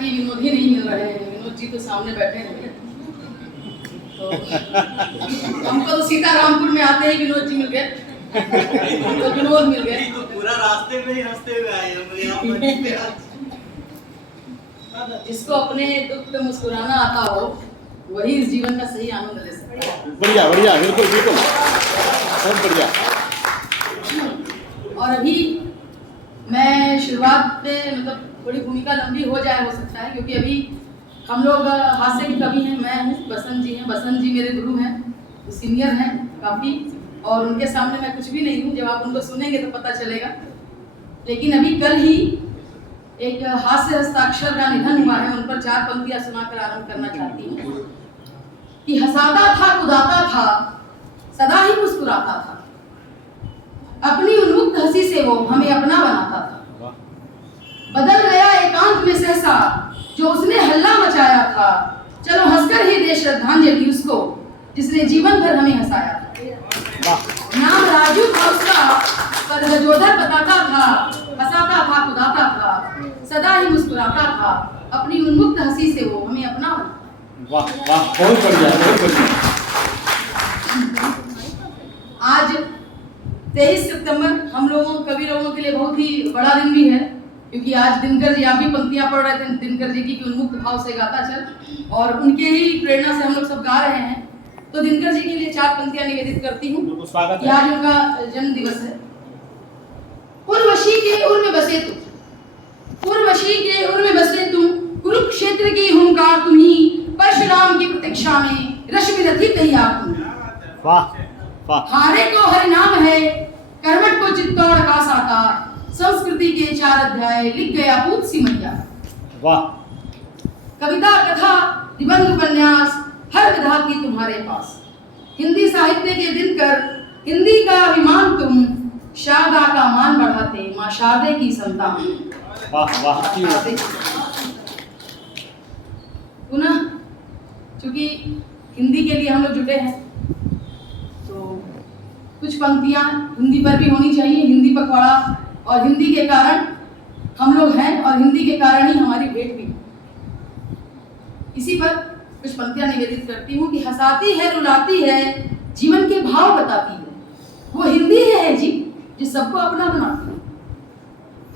कि विनोद ही नहीं मिल रहे हैं, विनोद जी तो सामने बैठे हैं। तो हमको तो सीतारामपुर में आते ही विनोद जी मिल गए, तो विनोद मिल गए। तो पूरा रास्ते में ही हंसते हुए आए हम यहाँ पर। जिसको अपने दुख पे मुस्कुराना आता हो वही इस जीवन का सही आनंद ले सकता है। बढ़िया बढ़िया, बिल्कुल बिल्कुल, बहुत बढ़िया। और अभी मैं शुरुआत में मतलब थोड़ी भूमिका लंबी हो जाए, हो सकता है, क्योंकि अभी हम लोग हास्य के कवि हैं, मैं हूँ, बसंत जी हैं। बसंत जी मेरे गुरु हैं, सीनियर हैं काफ़ी, और उनके सामने मैं कुछ भी नहीं हूँ। जब आप उनको सुनेंगे तो पता चलेगा। लेकिन अभी कल ही एक हास्य हस्ताक्षर का निधन हुआ है, उन पर 4 पंक्तियां सुनाकर आरंभ करना चाहती हूँ कि हंसाता था, कुदाता था, सदा ही मुस्कुराता था, अपनी उन्मुक्त हंसी से वो हमें अपना बनाता था। बदल गया एकांत में सहसा जो उसने हल्ला मचाया था, चलो हंसकर ही दे श्रद्धांजलि उसको जिसने जीवन भर हमें हंसाया था। नाम राजू था उसका, पर गजोधर बताता था, हंसाता था, कुदाता था, सदा ही मुस्कुराता था, अपनी उन्मुक्त हंसी से वो हमें अपना बनाता। वाह वाह, बहुत बढ़िया, बहुत बढ़िया। आज 23 सितंबर हम लोगों कवि लोगों के लिए बहुत ही बड़ा दिन भी है, क्योंकि आज दिनकर जी, आप भी पंक्तियां पढ़ रहे थे दिनकर जी की कि उन्मुक्त भाव से गाता चल, और उनके ही प्रेरणा से हम लोग सब गा रहे हैं। तो दिनकर जी के लिए 4 पंक्तियां निवेदित करती हूँ। स्वागत है। आज उनका जन्म दिवस है। उर्वशी के उर में बसे तुम, उर्वशी के उर में बसे तुम, कुरुक्षेत्र की हुंकार तुम्ही, परशुराम की प्रतीक्षा में रश्मि रथी तैयार तुम। वाह वाह। हारे को हरिनाम है, करवट को चित्तौड़ का साकार, संस्कृति के 4 अध्याय लिख गया पूत सी मैया। वाह। कविता, कथा, निबंध, उपन्यास हर विधा की तुम्हारे पास, हिंदी साहित्य के दिनकर, हिंदी का अभिमान तुम, शारदा का मान बढ़ाते माँ शारदे की संतान। वाह वाह। पुनः चूंकि हिंदी के लिए हम लोग जुटे हैं, तो कुछ पंक्तियां हिंदी पर भी होनी चाहिए। हिंदी पखवाड़ा, और हिंदी के कारण हम लोग हैं, और हिंदी के कारण ही हमारी भेंट भी। इसी पर कुछ पंक्तियां निवेदित करती हूँ कि हंसाती है, रुलाती है, जीवन के भाव बताती है, वो हिंदी है जी जो सबको अपना बनाती है।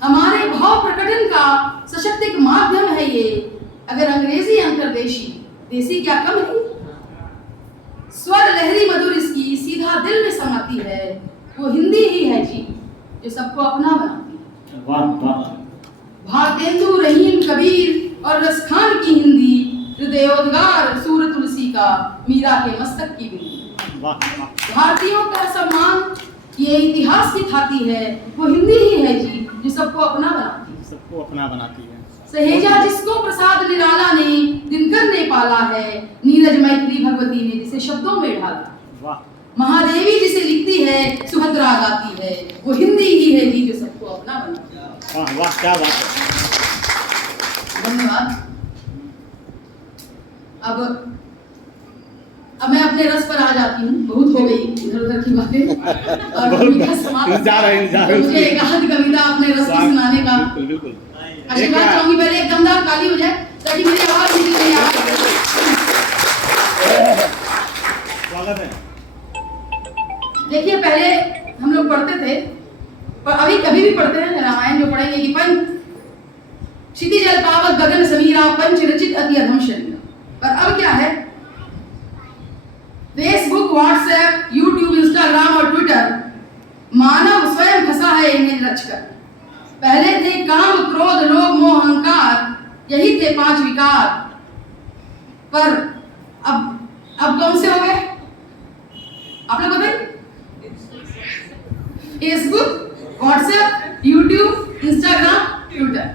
हमारे भाव प्रकटन का सशक्त एक माध्यम है ये, अगर अंग्रेजी अंतर्देशी, देसी क्या कम है। स्वर लहरी मधुर इसकी सीधा दिल में समाती है, वो हिंदी ही है जी जो सबको अपना बनाती है। वाह वाह। भारतेंदु, रहीम, कबीर और रसखान की हिंदी, हृदयोद्गार सूर तुलसी का, मीरा के मस्तक की बिंदी। वाह वाह। भारतीयों का सम्मान ये इतिहास सिखाती है, वो हिंदी ही है जी जो सबको अपना बनाती है। सबको अपना बनाती है। सहेजा जिसको प्रसाद निराला ने, दिनकर ने पाला है, नीरज मैथिली भगवती ने जिसे शब्दों में ढाला। वाह। महादेवी जिसे लिखती है, सुभद्रा गाती है, वो हिंदी ही है जी जो सबको अपना बनाती है। वाह वाह, क्या बात है। धन्यवाद। अब मैं अपने रस पर आ जाती हूँ, बहुत हो गई इधर उधर की बातें, और भूमिका समाप्त। जा रहे हैं। मुझे एक आध कविता अपने रस की सुनाने का बिल्कुल बिल्कुल। आशीर्वाद चाहूंगी। पहले एक दमदार ताली हो जाए ताकि मेरी आवाज निकल नहीं आ रही। स्वागत है। देखिए, पहले हम लोग पढ़ते थे, पर अभी भी पढ़ते हैं रामायण जो पढ़ेंगे कि पंच क्षिति जल पावक गगन समीरा, पंच रचित अति अधम शरीर। पर अब क्या है, फेसबुक, व्हाट्सएप, यूट्यूब, इंस्टाग्राम और ट्विटर, मानव स्वयं फंसा है इन्हें रचकर। पहले थे काम, क्रोध, लोभ, मोह, अहंकार, यही थे 5 विकार, पर अब कौन से हो गए आप लोग बताइए? Facebook, WhatsApp, YouTube, Instagram, Twitter.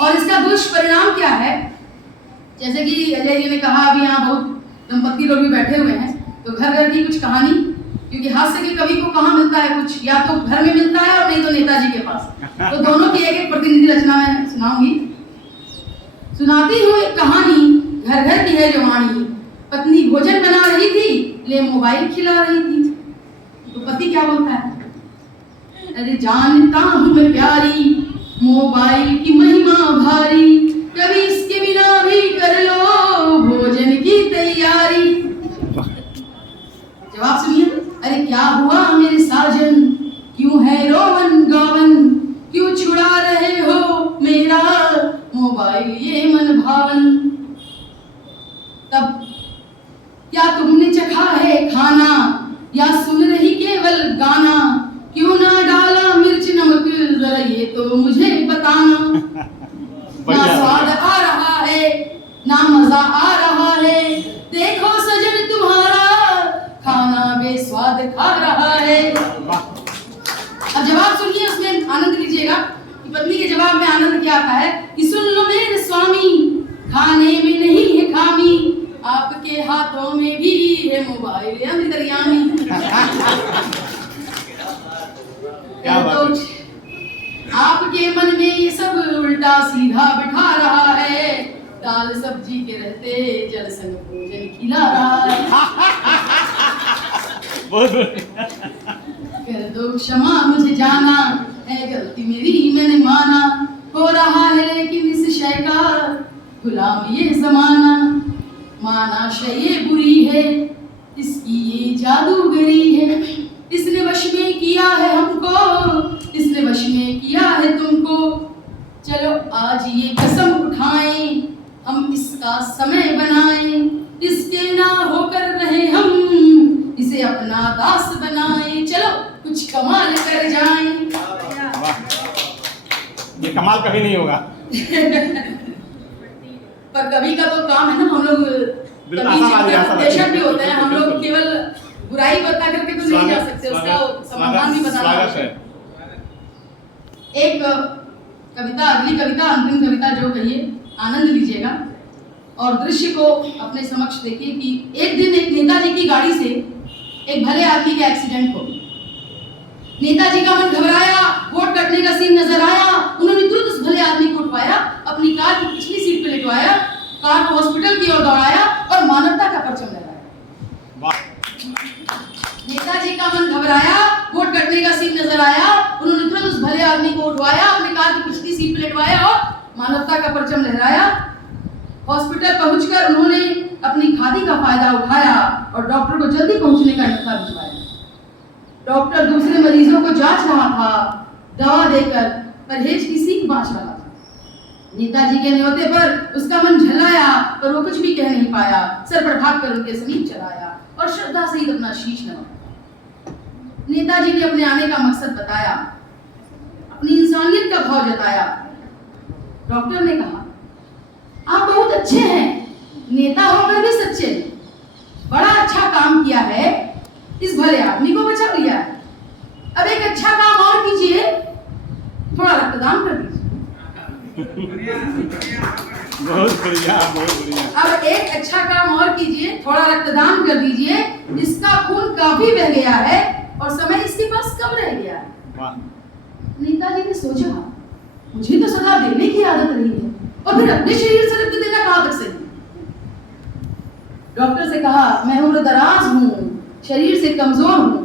और इसका दुष्परिणाम क्या है? जैसे कि अजय जी ने कहा, अभी यहाँ बहुत दंपति लोग भी बैठे हुए हैं, तो घर घर की कुछ कहानी, क्योंकि हास्य के कवि को कहाँ मिलता है कुछ, या तो घर में मिलता है और नहीं तो नेताजी के पास। तो दोनों की एक प्रतिनिधि रचना मैं सुनाऊंगी। सुनाती हूँ एक कहानी, घर घर की है जो वाणी। पत्नी भोजन बना रही थी, ले मोबाइल खिला रही थी। तो पति क्या बोलता है? अरे जानता हूँ मैं प्यारी, मोबाइल की महिमा भारी, कभी इसके मोबाइल ये मन भावन। तब क्या तुमने चखा है खाना या सुन रही केवल गाना? क्यों ना डाला मिर्च नमक जरा ये तो मुझे बताना। ना स्वाद आ रहा है ना मजा आ रहा है, देखो सजन तुम्हारा खाना बेस्वाद खा रहा है। अब जवाब सुनिए, उसमें आनंद लीजिएगा कि पत्नी के जवाब में आनंद क्या आता है कि सुन लो मेरे स्वामी, खाने में नहीं है खामी, आपके हाथों में भी है मोबाइल अंतर्यामी। क्या बात है? आपके मन में ये सब उल्टा सीधा बिठा रहा है, दाल सब्जी के रहते जल संग भोजन खिला रहा है। बहुत बढ़िया। कर दो क्षमा मुझे जाना है गलती मेरी मैंने माना, हो रहा है लेकिन इस शय का गुलाम ये जमाना। माना शय ये बुरी है इसकी ये जादूगरी है, इसने वश में किया है हमको, इसने वश में किया है तुमको। चलो आज ये कसम उठाएं हम इसका समय बनाएं, इसके ना होकर रहे हम इसे अपना दास बनाएं। चलो कुछ कमाल कर जाएं। वाह, ये कमाल कभी नहीं होगा। पर कभी का तो काम है ना, हम लोग पेशेंट भी होते हैं, हम लोग केवल बुराई बता करके तो नहीं जा सकते, उसका समाधान भी बताना है। एक कविता, अगली कविता, अंतिम कविता जो कहिए, आनंद लीजिएगा और दृश्य को अपने समक्ष देखिए कि एक दिन एक नेताजी की गाड़ी से एक भले आदमी का एक्सीडेंट हो गया। नेताजी का मन घबराया, वोट कटने का सीन नजर आया, उन्होंने तुरंत उस भले आदमी को उठवाया, अपनी कार की पिछली सीट पर लिटवाया, कार को हॉस्पिटल की ओर दौड़ाया और मानवता का परचम लहराया। नेताजी का मन घबराया, वोट कटने का सीन नजर आया, उन्होंने तुरंत उस भले आदमी को उठवाया, अपनी कार की पिछली सीट पर लिटवाया और मानवता का परचम लहराया। हॉस्पिटल पहुंचकर उन्होंने अपनी खादी का फायदा उठाया और डॉक्टर को जल्दी पहुंचने का न्योता भिजवाया। डॉक्टर दूसरे मरीजों को जांच रहा था, दवा देकर परहेज की सीख बांट रहा था। नेताजी के न्योते पर उसका मन झल्लाया पर वो कुछ भी कह नहीं पाया, सर पर भाग कर उनके समीप चलाया और श्रद्धा सहित अपना शीश नवाया। नेताजी ने अपने आने का मकसद बताया, अपनी इंसानियत का भाव जताया। डॉक्टर ने कहा, आप बहुत अच्छे हैं, नेता होकर भी सच्चे, बड़ा अच्छा काम किया है, इस भले आदमी को बचा लिया है। अब एक अच्छा काम और कीजिए, थोड़ा रक्तदान कर दीजिए। बहुत बढ़िया, बहुत बढ़िया। अब एक अच्छा काम और कीजिए, थोड़ा रक्तदान कर दीजिए, इसका खून काफी बह गया है और समय इसके पास कम रह गया है। वाह। नेताजी ने सोचा, मुझे तो सदा देने की आदत रही है और फिर अपने शरीर से रक्त देना कहां तक सही। डॉक्टर से कहा, मैं उम्र दराज हूँ, शरीर से कमजोर हूँ,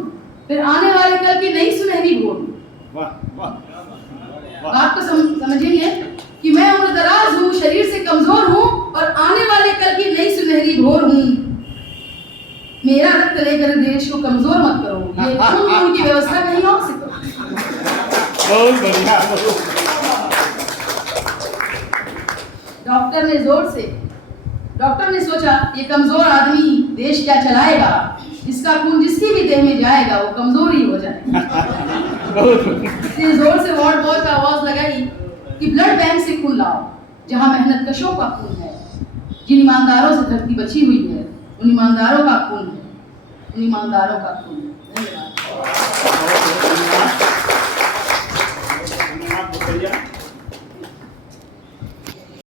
फिर आने वाले कल की नई सुनहरी भोर। वाह वाह। बात को समझिए कि मैं उम्र दराज हूँ, शरीर से कमजोर हूँ और आने वाले कल की नई सुनहरी भोर हूँ। मेरा रक्त लेकर देश को कमजोर मत करो, ये खून की व्यवस्था कहीं और से करो। बहुत बढ़िया। डॉक्टर ने सोचा, ये कमजोर आदमी देश क्या चलाएगा, इसका खून जिसकी भी देह में जाएगा वो कमजोर ही हो जाएगा। इसने जोर से वार्ड बॉय का आवाज लगाई कि ब्लड बैंक से खून लाओ, जहां मेहनत कशों का खून है, जिन ईमानदारों से धरती बची हुई है, उन ईमानदारों का खून है, उन ईमानदारों का खून है। धन्यवाद।